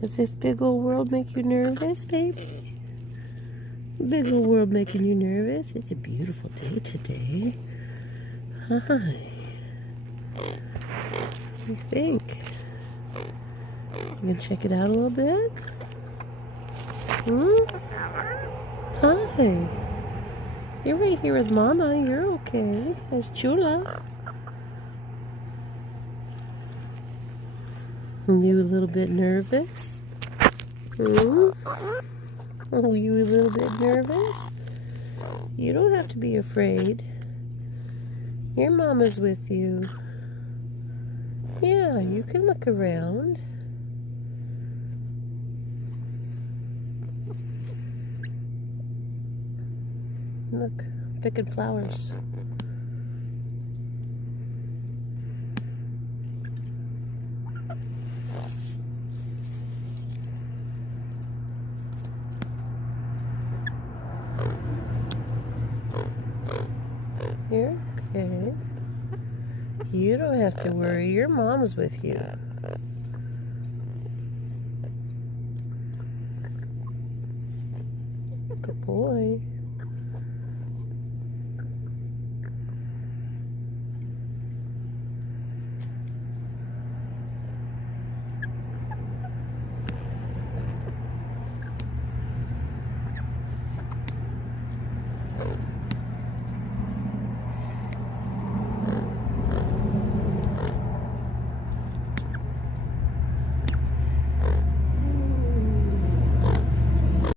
Does this big old world make you nervous, baby? Big old world making you nervous? It's a beautiful day today. Hi. What do you think? You gonna check it out a little bit? Hi. You're right here with Mama. You're okay. There's Chula. Are you a little bit nervous? Are you a little bit nervous? You don't have to be afraid. Your Mama's with you. Yeah, you can look around. Look, picking flowers. You're okay. You don't have to worry. Your Mom's with you. Good boy.